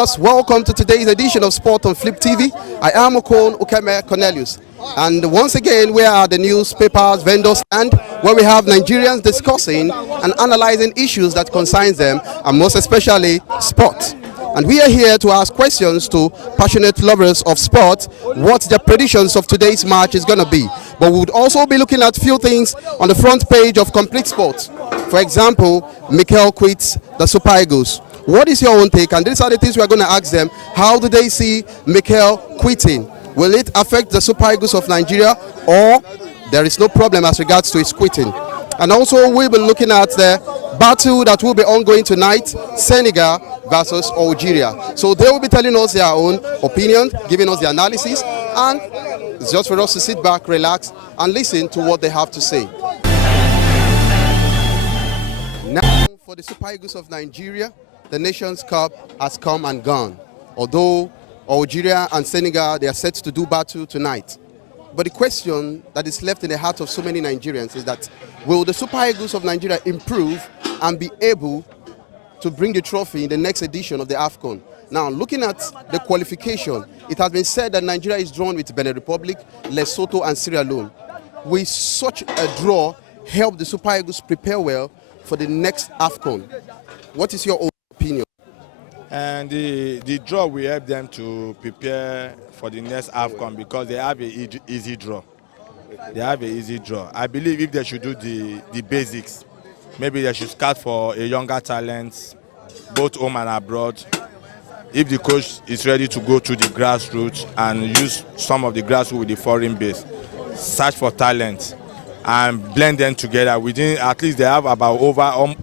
viewers, welcome to today's edition of Sport on Flip TV. I am Okon Ukeme Cornelius, and once again we are at the newspapers vendor stand where we have Nigerians discussing and analyzing issues that concerns them, and most especially sport. And we are here to ask questions to passionate lovers of sport, what their predictions of today's match is going to be. But we would also be looking at few things on the front page of Complete Sports. For example, Mikel quits the Super Eagles. What is your own take? And these are the things we are going to ask them. How do they see Mikel quitting? Will it affect the Super Eagles of Nigeria, or there is no problem as regards to his quitting? And also we'll be looking at the battle that will be ongoing tonight, Senegal versus Algeria. So they will be telling us their own opinion, giving us the analysis, and it's just for us to sit back, relax, and listen to what they have to say. Now, for the Super Eagles of Nigeria, the Nations Cup has come and gone. Although Algeria and Senegal, they are set to do battle tonight. But the question that is left in the heart of so many Nigerians is that, will the Super Eagles of Nigeria improve and be able to bring the trophy in the next edition of the Afcon? Now, looking at the qualification, it has been said that Nigeria is drawn with Benin Republic, Lesotho and Sierra Leone. Will such a draw help the Super Eagles prepare well for the next Afcon? What is your own opinion? And the draw will help them to prepare for the next Afcon because they have an easy draw. They have an easy draw. I believe if they should do the basics, maybe they should scout for a younger talent, both home and abroad. If the coach is ready to go to the grassroots and use some of the grassroots with the foreign base, search for talent and blend them together. Within at least they have about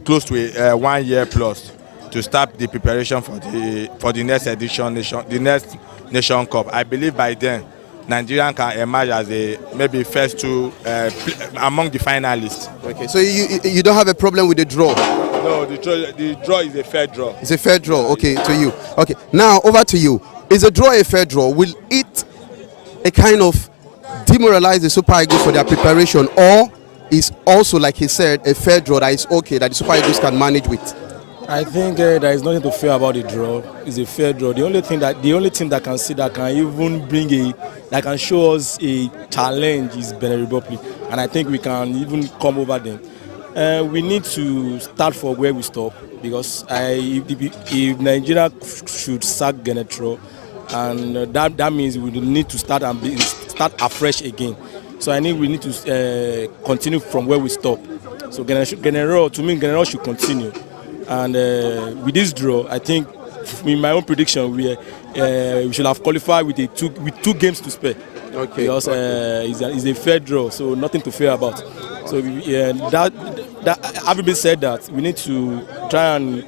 close to 1 year plus to start the preparation for the next edition, the next Nation Cup. I believe by then Nigeria can emerge as maybe first two among the finalists. Okay, so you don't have a problem with the draw? No, the draw is a fair draw. It's a fair draw, okay, to you. Okay, now over to you. Is a draw a fair draw? Will it a kind of demoralize the Super Eagles for their preparation, or is also, like he said, a fair draw that is okay, that the Super Eagles can manage with? I think there is nothing to fear about the draw. It's a fair draw. The only team that can see that can even that can show us a challenge is Benin Republic, and I think we can even come over them. We need to start from where we stop, because if Nigeria should sack Genetro, and that means we need to start afresh again. So I think we need to continue from where we stop. So Genetro should continue. And with this draw, I think, in my own prediction, we should have qualified with two games to spare. Okay. Because it's a fair draw, so nothing to fear about. So having been said that, we need to try and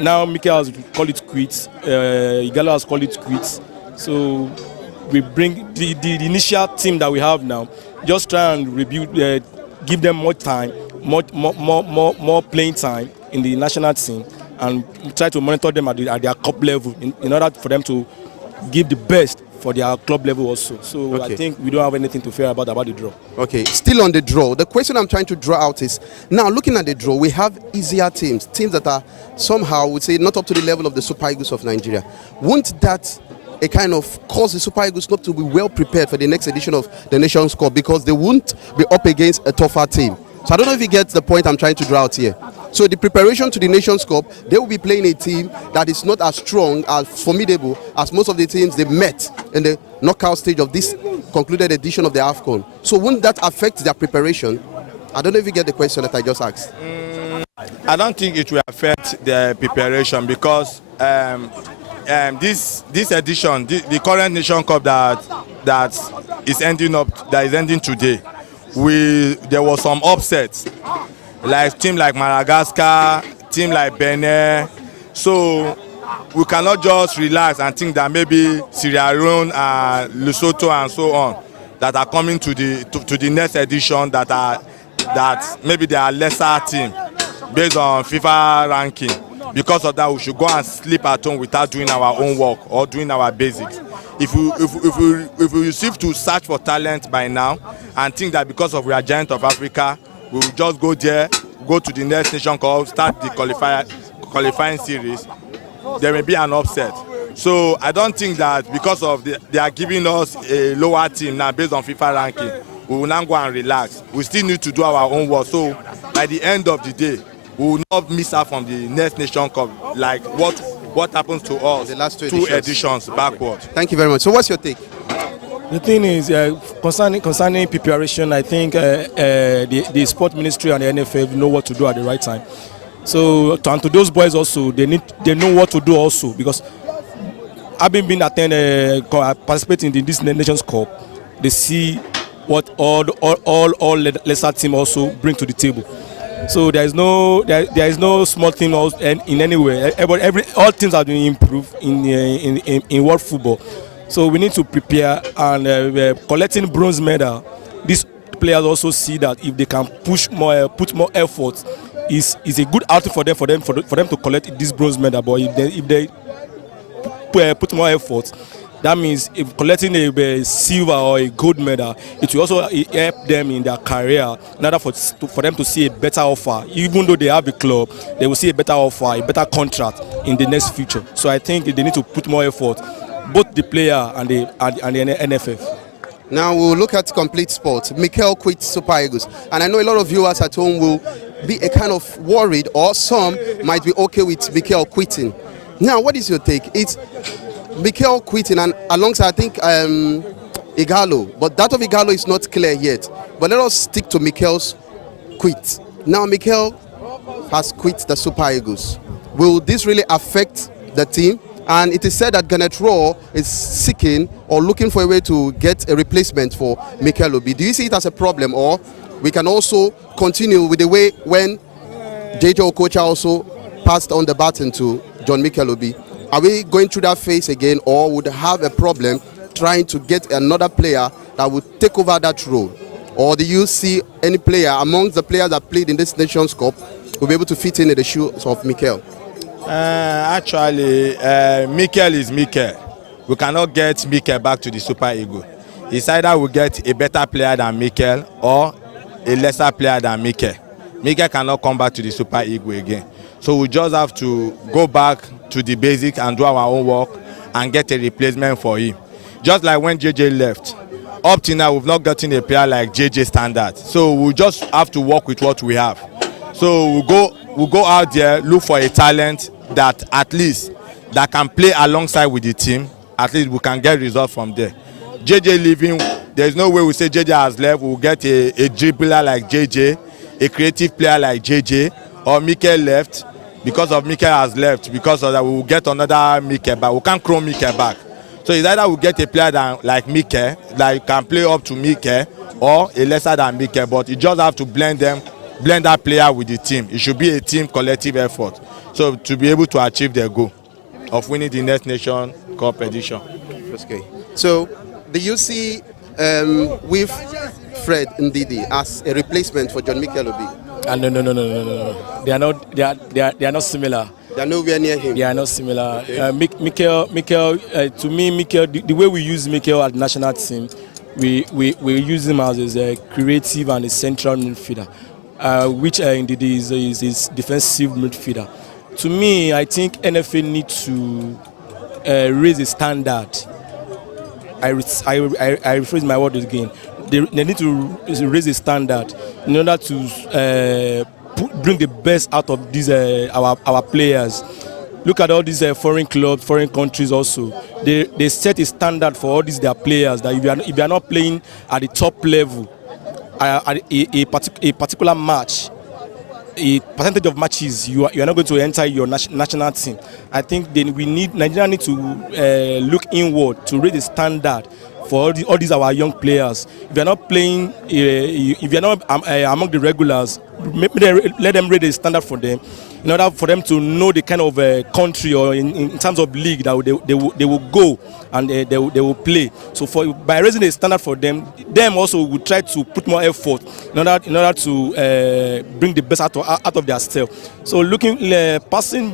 now Mikel has called it quits. Igalo has called it quits. So we bring the initial team that we have now. Just try and rebuild, give them more time, more playing time in the national team, and try to monitor them at their club level in order for them to give the best for their club level also. So okay. I think we don't have anything to fear about the draw. Okay, still on the draw. The question I'm trying to draw out is, now looking at the draw, we have easier teams that are somehow, would say, not up to the level of the Super Eagles of Nigeria. Won't that a kind of cause the Super Eagles not to be well prepared for the next edition of the Nations Cup, because they won't be up against a tougher team? So I don't know if you get the point I'm trying to draw out here. So the preparation to the Nations Cup, they will be playing a team that is not as strong, as formidable as most of the teams they met in the knockout stage of this concluded edition of the Afcon. So won't that affect their preparation? I don't know if you get the question that I just asked. I don't think it will affect their preparation, because this edition, the current Nation Cup that is ending today, there was some upsets, like team like Madagascar, team like Benin. So we cannot just relax and think that maybe Sierra Leone and Lesotho and so on that are coming to the next edition that maybe they are lesser team based on FIFA ranking. Because of that, we should go and sleep at home without doing our own work or doing our basics. If we receive to search for talent by now and think that because we are giant of Africa, we will just go there, go to the next Nation Cup, start the qualifying series, there may be an upset. So I don't think that because of they are giving us a lower team now based on FIFA ranking, we will now go and relax. We still need to do our own work. So by the end of the day, we will not miss out from the next Nation Cup, like what happens to us the last two editions backward. Thank you very much. So what's your take? The thing is, concerning preparation, I think the sport ministry and the NFF know what to do at the right time. So and to those boys also, they know what to do also, because having been participating in this Nations Cup, they see what all lesser team also bring to the table. So there is no small thing in any way. All teams are doing improve in world football. So we need to prepare, and collecting bronze medal. These players also see that if they can put more effort, is a good outing for them to collect this bronze medal. But if they put more effort, that means if collecting a silver or a gold medal, it will also help them in their career in order for them to see a better offer. Even though they have a club, they will see a better offer, a better contract in the next future. So I think they need to put more effort, both the player and the NFF. Now we'll look at complete sports. Mikel quits Super Eagles, and I know a lot of viewers at home will be a kind of worried, or some might be okay with Mikel quitting. Now, what is your take? It's Mikel quitting, and alongside I think Igalo, but that of Igalo is not clear yet. But let us stick to Mikel's quit. Now Mikel has quit the Super Eagles. Will this really affect the team? And it is said that Garnet Raw is seeking or looking for a way to get a replacement for Mikel Obi. Do you see it as a problem, or we can also continue with the way when JJ Okocha also passed on the baton to John Mikel Obi? Are we going through that phase again, or would have a problem trying to get another player that would take over that role? Or do you see any player amongst the players that played in this Nations Cup will be able to fit in the shoes of Mikel? Actually, Mikel is Mikel. We cannot get Mikel back to the Super Eagles. It's either we get a better player than Mikel or a lesser player than Mikel. Mikel cannot come back to the Super Eagles again. So we just have to go back to the basics and do our own work and get a replacement for him. Just like when JJ left. Up till now, we've not gotten a player like JJ standard. So we just have to work with what we have. So we'll go out there, look for a talent that at least that can play alongside with the team. At least we can get results from there. JJ leaving, there's no way we say JJ has left. We'll get a dribbler like JJ, a creative player like JJ, or Mikel left. Because of Mikel has left, because of that we will get another Mikel back. We can't clone Mikel back. So it's either we get a player like Mikel, that can play up to Mikel, or a lesser than Mikel. But you just have to blend that player with the team. It should be a team collective effort. So to be able to achieve their goal of winning the next Nation Cup edition. Okay. So do you see with Fred Ndidi as a replacement for John Mikel Obi? No. They are not similar. They are nowhere near him. They are not similar. Okay. Mikel, to me, Mikel, the way we use Mikel at the national team, we use him as a creative and a central midfielder, which indeed is defensive midfielder. To me, I think NFA needs to raise the standard. I rephrase my word again. They need to raise the standard in order to bring the best out of these our players. Look at all these foreign clubs, foreign countries also. They set a standard for all these their players that if you are not playing at the top level, a particular match, a percentage of matches you are not going to enter your national team. I think Nigeria need to look inward to raise the standard for all these our young players. If you are not playing, if you are not among the regulars, let them raise the standard for them, in order for them to know the kind of country or in terms of league that they will go and they will play. So by raising the standard for them also will try to put more effort in order to bring the best out of their self. So passing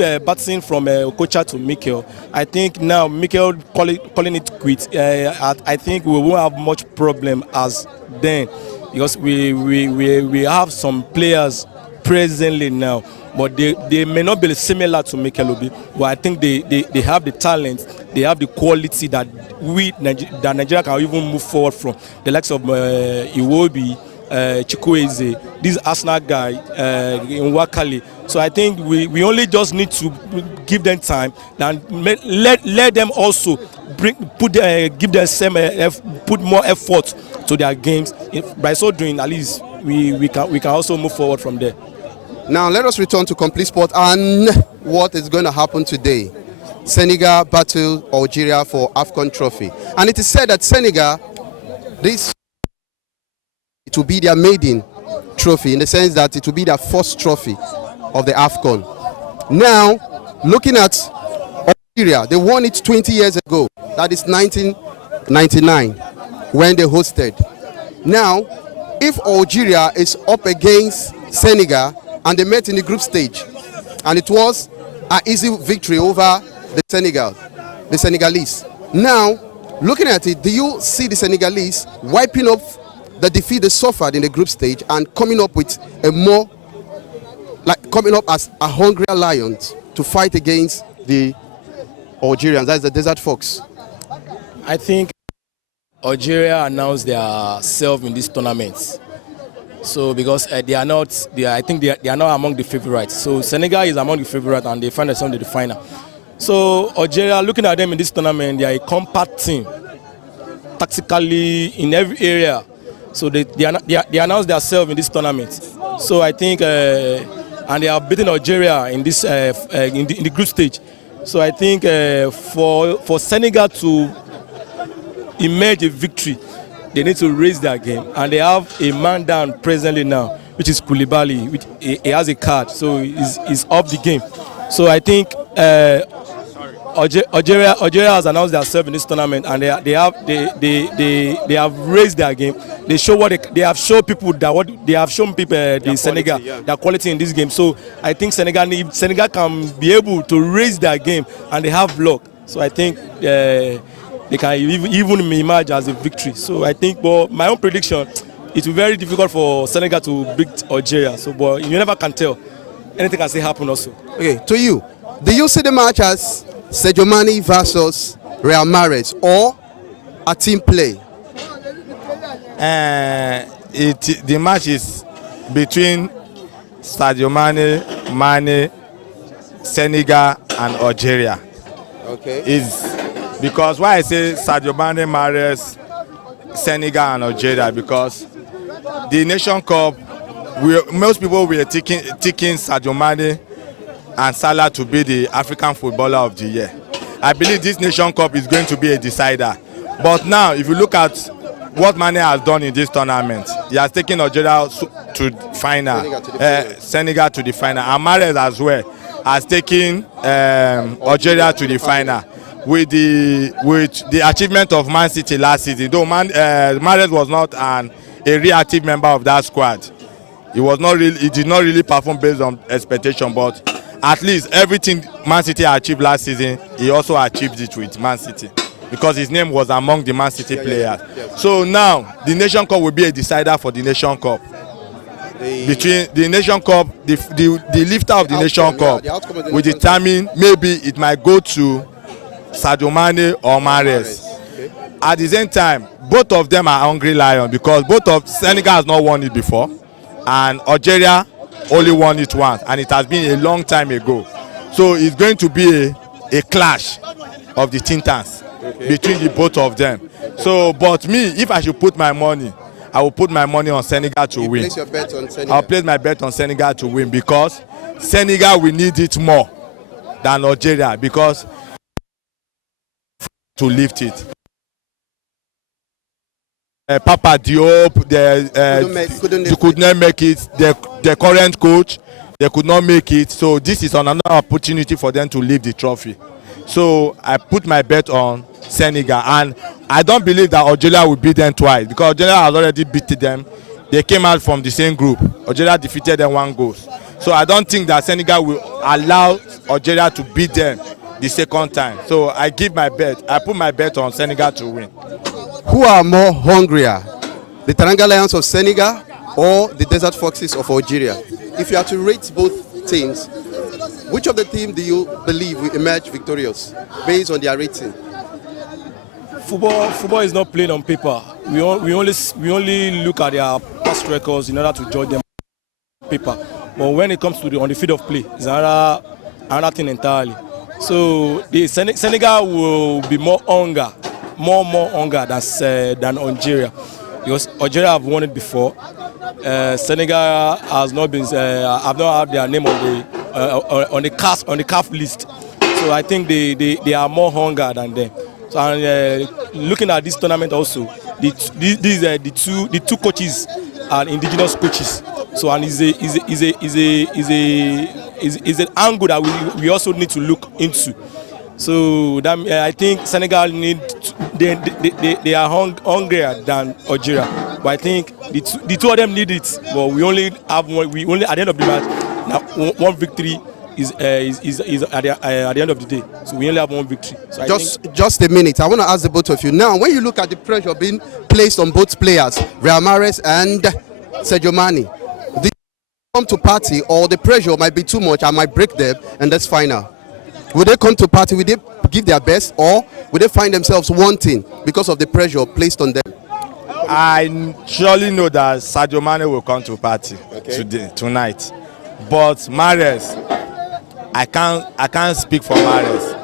from Okocha to Mikel, I think now Mikel calling it quit. I think we won't have much problem as then, because we have some players presently now but they may not be similar to Mikel Obi. But I think they have the talent, they have the quality that Nigeria can even move forward from. The likes of Iwobi, Chukwueze, this Arsenal guy, in Wakali. So I think we only just need to give them time and let them also give them put more effort to their games. By so doing, at least we can also move forward from there. Now let us return to Complete Sport and what is going to happen today. Senegal battle Algeria for Afcon trophy, and it is said that Senegal, it will be their maiden trophy, in the sense that it will be their first trophy of the Afcon. Now, looking at Algeria, they won it 20 years ago. That is 1999 when they hosted. Now, if Algeria is up against Senegal and they met in the group stage, and it was an easy victory over the Senegalese. Now, looking at it, do you see the Senegalese wiping up the defeat they suffered in the group stage and coming up with coming up as a hungrier lion to fight against the Algerians? That's the Desert Fox. I think Algeria announced their self in this tournament. So because I think they are not among the favorites. So Senegal is among the favorites and they find themselves in the final. So Algeria, looking at them in this tournament, they are a compact team, tactically in every area. So they announced themselves in this tournament. So I think, and they are beating Algeria in this in the group stage. So I think for Senegal to emerge a victory, they need to raise their game, and they have a man down presently now, which is Koulibaly, which he has a card, so he's off the game. So I think Algeria has announced themselves in this tournament, and they have raised their game. They show they have shown people Senegal their quality in this game. So I think Senegal can be able to raise their game, and they have luck. So I think they can even emerge as a victory. So I think, but my own prediction, it will be very difficult for Senegal to beat Algeria. So, but you never can tell. Anything can still happen also. Okay, to you, do you see the match as Sadio Mane versus Real Mahrez or a team play? The match is between Sadio Mane, Senegal, and Algeria. Okay. Because why I say Sadio Mane, Mahrez, Senegal, and Algeria, because the Nation Cup, most people were taking Sadio Mane and Salah to be the African Footballer of the Year. I believe this Nation Cup is going to be a decider. But now, if you look at what Mane has done in this tournament, he has taken Algeria to final, Senegal to the final, and Mahrez as well has taken Algeria to the final. With the achievement of Man City last season, though Mahrez was not a reactive member of that squad, he did not really perform based on expectation. But at least everything Man City achieved last season, he also achieved it with Man City, because his name was among the Man City players. So now the Nation Cup will be a decider for the Nation Cup. Between the Nation Cup, the lifter of the Nation Cup will determine, maybe it might go to Sadio Mane or Mahrez. Okay. At the same time, both of them are hungry lions, because Senegal has not won it before, and Algeria only won it once, and it has been a long time ago. So it's going to be a clash of the Tintans between the both of them. So, but me, if I should put my money, I will put my money on Senegal to win. Place your bet on Senegal. I'll place my bet on Senegal to win, because Senegal will need it more than Algeria, because to lift it. Papa Diop, they could not make it. The current coach, they could not make it. So this is another opportunity for them to lift the trophy. So I put my bet on Senegal, and I don't believe that Algeria will beat them twice, because Algeria has already beaten them. They came out from the same group. Algeria defeated them 1 goal. So I don't think that Senegal will allow Algeria to beat them the second time. So I put my bet on Senegal to win. Who are more hungrier, the Lions of Senegal or the Desert Foxes of Algeria? If you are to rate both teams. Which of the teams do you believe will emerge victorious based on their rating? Football is not played on paper. We only look at their past records in order to judge them on paper. But when it comes to on the field of play, it's another thing entirely. So the Senegal will be more hunger than Algeria, because Algeria have won it before. Senegal has not been have not had their name on the CAF list. So I think they are more hunger than them. So and looking at this tournament also, the two coaches are indigenous coaches. So and is an angle that we also need to look into. So that, I think Senegal they are hungrier than Algeria, but I think the two of them need it. But we only have one. We only at the end of the match now one victory is at the end of the day. So we only have one victory. So just a minute. I want to ask the both of you now. When you look at the pressure being placed on both players, Riyad Mahrez and Sadio Mane, do you come to party, or the pressure might be too much? I might break them, and that's final. Will they come to party? Will they give their best, or will they find themselves wanting because of the pressure placed on them? I surely know that Sadio Mane will come to party tonight, but Mahrez, I can't speak for Mahrez.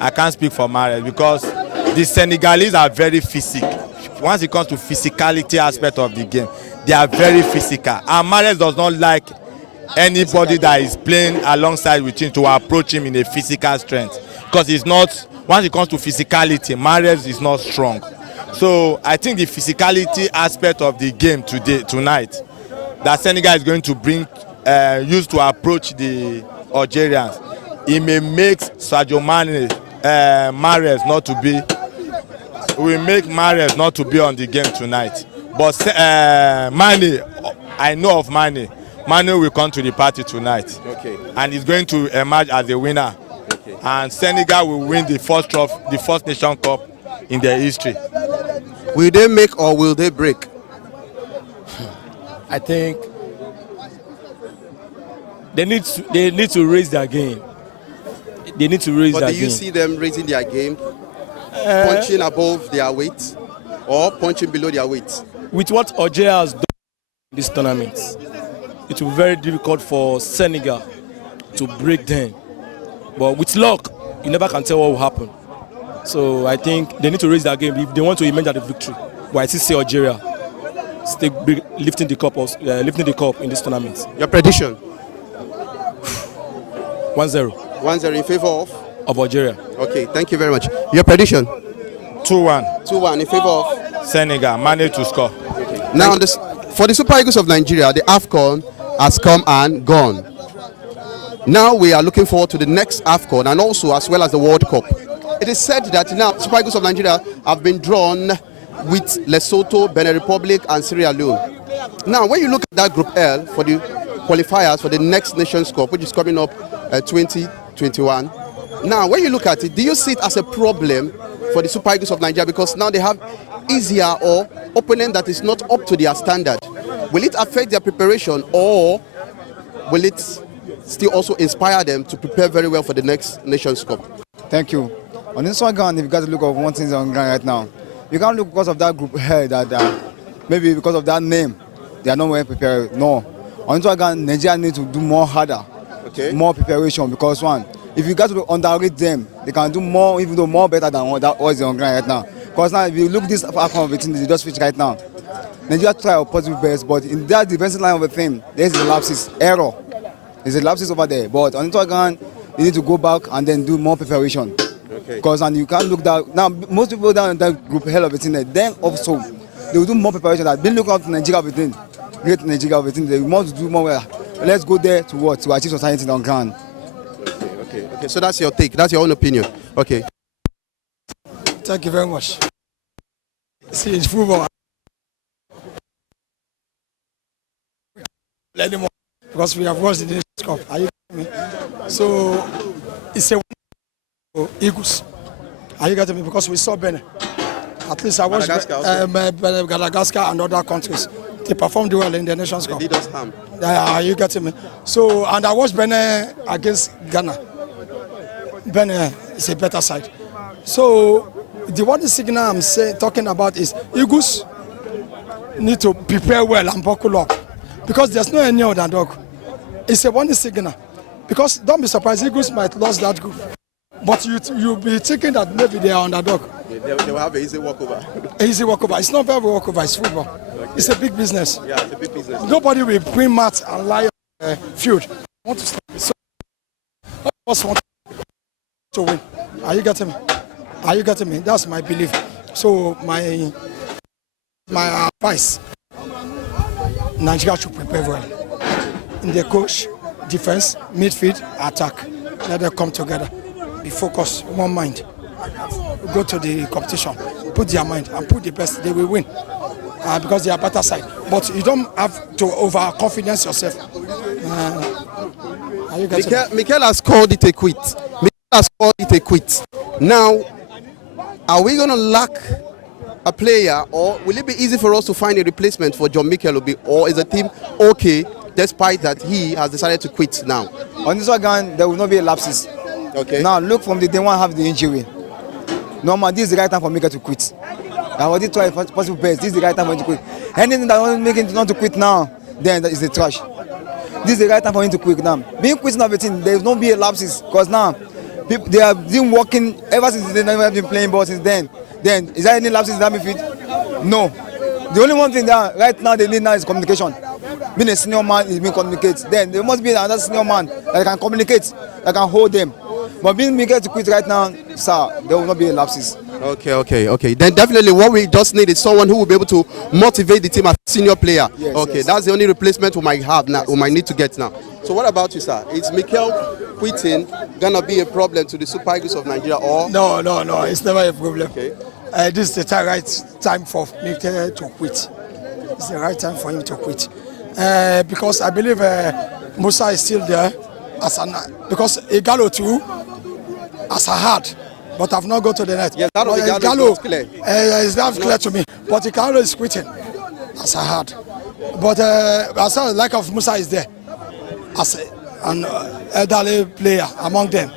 I can't speak for Mahrez because the Senegalese are very physical. Once it comes to physicality aspect of the game, they are very physical. And Mahrez does not like anybody that is playing alongside with him to approach him in a physical strength, because he's not. Once it comes to physicality, Mahrez is not strong. So I think the physicality aspect of the game tonight, that Senegal is going to bring used to approach the Algerians, it may make Sadio Mane, Mahrez not to be. Will make Mahrez not to be on the game tonight. But Mane, I know of Mane. Mane will come to the party tonight, and he's going to emerge as a winner. And Senegal will win the first Nation Cup in their history. Will they make or will they break? I think they need to raise their game. They need to raise their game. But do you see them raising their game, punching above their weight, or punching below their weight? With what Algeria has done in this tournament, it will be very difficult for Senegal to break them. But with luck, you never can tell what will happen. So I think they need to raise their game if they want to emerge at the victory. But I still see Algeria still lifting the cup in this tournament. Your prediction? 1-0. 1-0 in favor of Algeria. Okay, thank you very much. Your prediction? 2-1. 2-1 in favor of Senegal. Mane to score. Now, for the Super Eagles of Nigeria, the Afcon has come and gone. Now we are looking forward to the next Afcon, and also as well as the World Cup. It is said that now Super Eagles of Nigeria have been drawn with Lesotho, Benin Republic, and Sierra Leone. Now, when you look at that Group L for the qualifiers for the next Nations Cup, which is coming up 2021. Now, when you look at it, do you see it as a problem for the Super Eagles of Nigeria, because now they have easier or opponent that is not up to their standard? Will it affect their preparation, or will it still also inspire them to prepare very well for the next Nations Cup? Thank you. On this one, if you got to look at one thing on ground right now, you can't look because of that group here that maybe because of that name they are not well prepared. No. On this one, Nigeria needs to do more harder, more preparation, because one, if you got to underrate them, they can do more, even though more better than what is on ground right now. Because now, if you look this Afcon between they just finished right now, Nigeria try a positive best, but in that defensive line of the thing, there is a lapses, error. There's a lapses over there. But on the other hand, you need to go back and then do more preparation. Because and you can't look down. Now, most people down in that group hell of a thing, then also they will do more preparation. That been looking up to Nigeria within, great Nigeria within. They want to do more. Let's go there to what? To achieve society on ground. Okay. So that's your take. That's your own opinion. Okay. Thank you very much. See, it's football. Let them, because we have watched the Nations Cup. Are you getting me? So it's a Eagles. Are you getting me? Because we saw Benin. At least I watched Madagascar and other countries They performed well in the Nations Cup. Did us harm. Are you getting me? So, and I watched Benin against Ghana. Benin is a better side. So, the one signal I'm talking about is Eagles need to prepare well and buckle up, because there's no any underdog. It's a warning signal, because don't be surprised, Eagles might lose that group, but you'll be thinking that maybe they are underdog. They will have an easy walkover. Easy walkover. It's not very walkover. It's football. Okay. It's a big business. Yeah, it's a big business. Nobody will bring mat and lie on field. I want to stop it. So, all of us want to win. Are you getting me? Are you getting me? That's my belief. So my advice: Nigeria should prepare well in the coach, defense, midfield, attack. Let them come together. Be focused, one mind. Go to the competition, put their mind and put the best. They will win because they are better side. But you don't have to overconfidence yourself. Are you getting Mikel has called it a quit. Mikel has called it a quit. Now, are we going to lack a player, or will it be easy for us to find a replacement for John Mikel Obi, or is the team okay despite that he has decided to quit now? On this one, there will not be a lapses. Okay. Now look, from the day one have the injury. Normal, this is the right time for Mikel to quit. I already tried possible best. This is the right time for him to quit. Anything that won't make him not to quit now, then that is the trash. This is the right time for him to quit now. Being quitting of a team, there will not be a lapses, because now they have been working ever since they never have been playing ball since then. Then is there any lapses in that midfield? No. The only one thing that right now they need now is communication. Being a senior man is being communicates. Then there must be another senior man that can communicate, that can hold them. But being Mikel to quit right now, sir, there will not be a lapses. Okay. Then definitely what we just need is someone who will be able to motivate the team as a senior player. Yes, okay, yes. That's the only replacement we might have now, we might need to get now. So what about you, sir? Is Mikel quitting gonna be a problem to the Super Eagles of Nigeria, or? No. It's never a problem. Okay. This is the right time for Mikel to quit. It's the right time for him to quit. Because I believe Musa is still there. Because Igalo too, as I had, but I've not gone to the net. Yes, that of Igalo is clear. That's clear to me. But Igalo is quitting, as I had. But as far as lack of Musa is there, as an elderly player among them,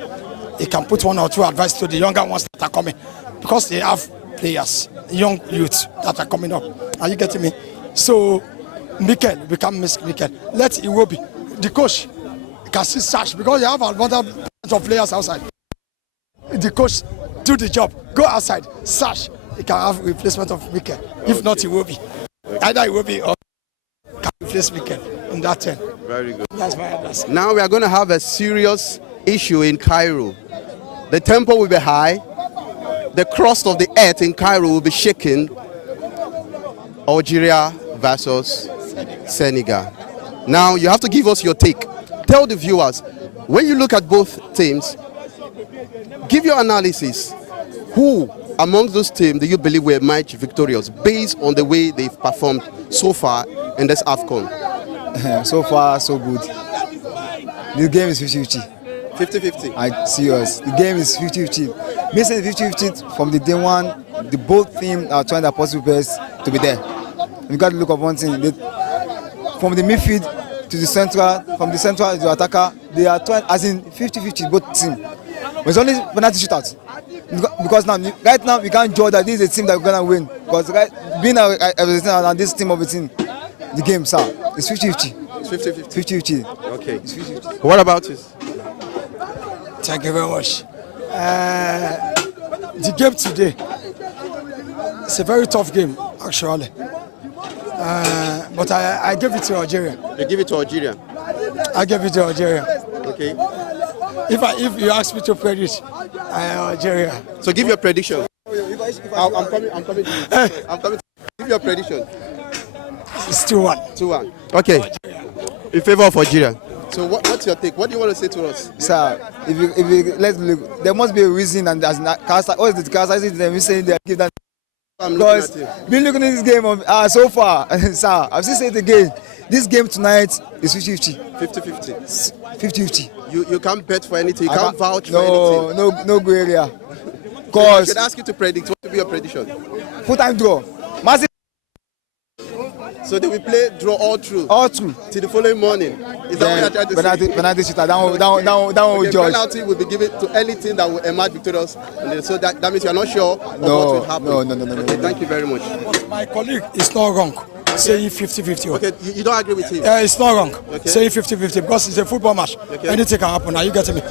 he can put one or two advice to the younger ones that are coming, because they have players, young youths that are coming up. Are you getting me? So Mikel, we can't miss Mikel. Let Iwobi, the coach, can see search, because you have a lot of players outside. The coach do the job, go outside, search. He can have replacement of Mikel. If not, Iwobi. Either Iwobi or can replace Mikel in that 10. Very good. That's my advice. Now we are going to have a serious issue in Cairo. The tempo will be high. The crust of the earth in Cairo will be shaken. Algeria versus Senegal. Now you have to give us your take. Tell the viewers, when you look at both teams, give your analysis. Who among those teams do you believe will emerge victorious based on the way they've performed so far in this Afcon? So far, so good. This game is 50-50. 50-50. I serious. The game is 50-50. Missing 50-50 from the day one, the both teams are trying their possible best to be there. You got to look at one thing. From the midfield to the central, from the central to the attacker, they are trying, as in 50-50, both teams. But it's only penalty shootouts. Because now, right now, we can't judge that this is a team that we're going to win. Because being a this team of a team, the game, sir, it's 50-50. It's 50-50. 50-50. Okay. It's 50-50. What about you? Thank you very much. The game today, it's a very tough game, actually. But I give it to Algeria. You give it to Algeria. I give it to Algeria. Okay. If you ask me to predict, Algeria. So give your prediction. I'm coming to you. I'm coming to you. Give your prediction. It's 2-1. 2-1. Okay. In favor of Algeria. So what's your take? What do you want to say to us? Sir, if you let's look, there must be a reason, and as what is the characteristic them saying they give that. Because been looking at this game so far, sir, I've still said it again. This game tonight is 50-50. 50-50. 50-50. You can't bet for anything. You can't vouch for anything. No gray area. I Because should ask you to predict. What will be your prediction? full time draw. Massive. So they will play draw all through. All through. Till the following morning. Is that what you're trying to say? Penalty shooter. That one will judge. Penalty will be given to any team that will emerge victorious. So that means you are not sure of what will happen. No. Okay, thank you very much. But my colleague is not wrong. Say 50-50. Okay, you don't agree with him? It's not wrong. Okay. Say 50-50 because it's a football match. Okay. Anything can happen. Are you getting me?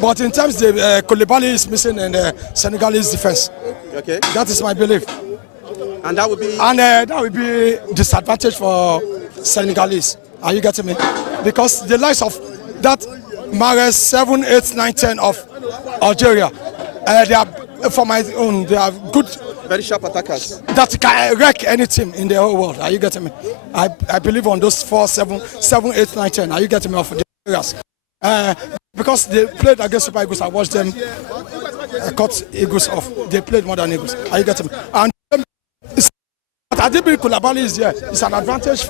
But in terms of Koulibaly is missing in the Senegalese defense. Okay. That is my belief. And that would be? And that will be disadvantage for Senegalese. Are you getting me? Because the likes of that Mahrez 7, 8, 9, 10 of Algeria, they are, for my own, they are good. Very sharp attackers. That can wreck any team in the whole world. Are you getting me? I believe on those 4, 7, 8, 9, 10. Are you getting me off the areas? Because they played against Super Eagles, I watched them cut Eagles off. They played more than Eagles. Are you getting me? And I think Koulibaly is there. It's an advantage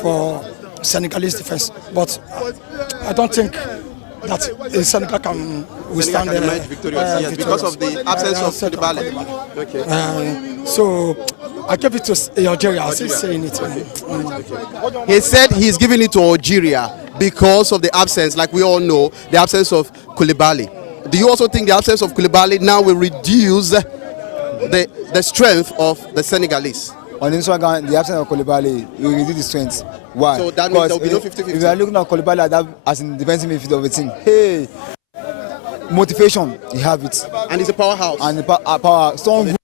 for Senegalese defense, but I don't think that Senegal can withstand the victorious, because of the absence of Koulibaly. Okay. So I gave it to Algeria. I'm still saying it. He said he's giving it to Algeria because of the absence, like we all know, the absence of Koulibaly. Do you also think the absence of Koulibaly now will reduce the strength of the Senegalese? On Instagram, the absence of Koulibaly will reduce the strength. Why? So that means there will be no 50-50. If you are looking at Koulibaly as in defensive midfield of a team, hey, motivation, you have it. And he's a powerhouse. And the power, strong.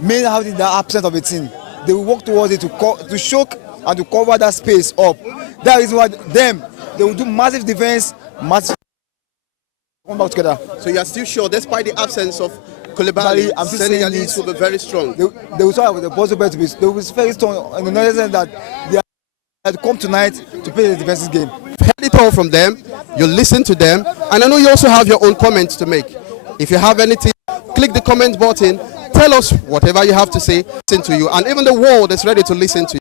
May have the absence of a team. They will work towards it to shock and to cover that space up. That is what they will do massive defense, massive. Come back together. So you are still sure, despite the absence of Koulibaly, Senegalese will be very strong. They will try with the possible to be. They will be very strong in the knowledge that they have come tonight to play the defensive game. Heard it all from them. You listen to them, and I know you also have your own comments to make. If you have anything, click the comment button. Tell us whatever you have to say. Listen to you, and even the world is ready to listen to you.